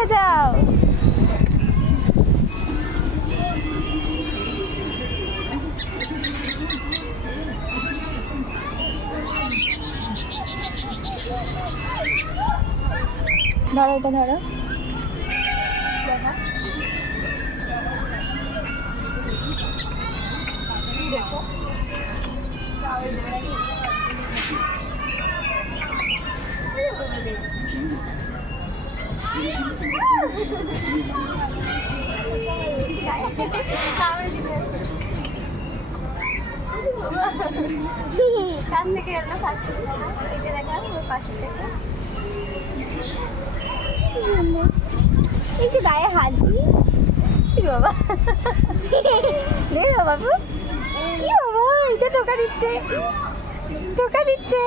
দেখে যাও। ধরো এটা ধরো। দেখো কাছ থেকে এলো দেখা পাশে থেকে এই যে গায়ে হাত দিই কি বাবা রে বাবু কি বাবা এটা টোকা দিচ্ছে টোকা দিচ্ছে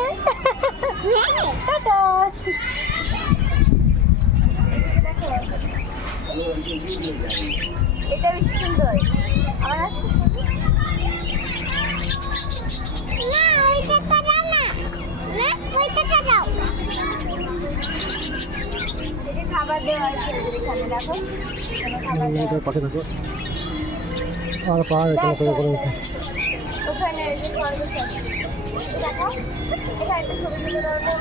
টাটা এটা বেশি সুন্দর আমার না ওইটা তো দাও না না ওইটা তো দাও এই খাবার দেওয়া আছে এখানে দেখো খাবার দেওয়া পাশে থাকো আর পাহাড় এটা করে করে ওখানে এই যে খরগোশ আছে দেখো এটা একটা ছবি তুলে দাও তো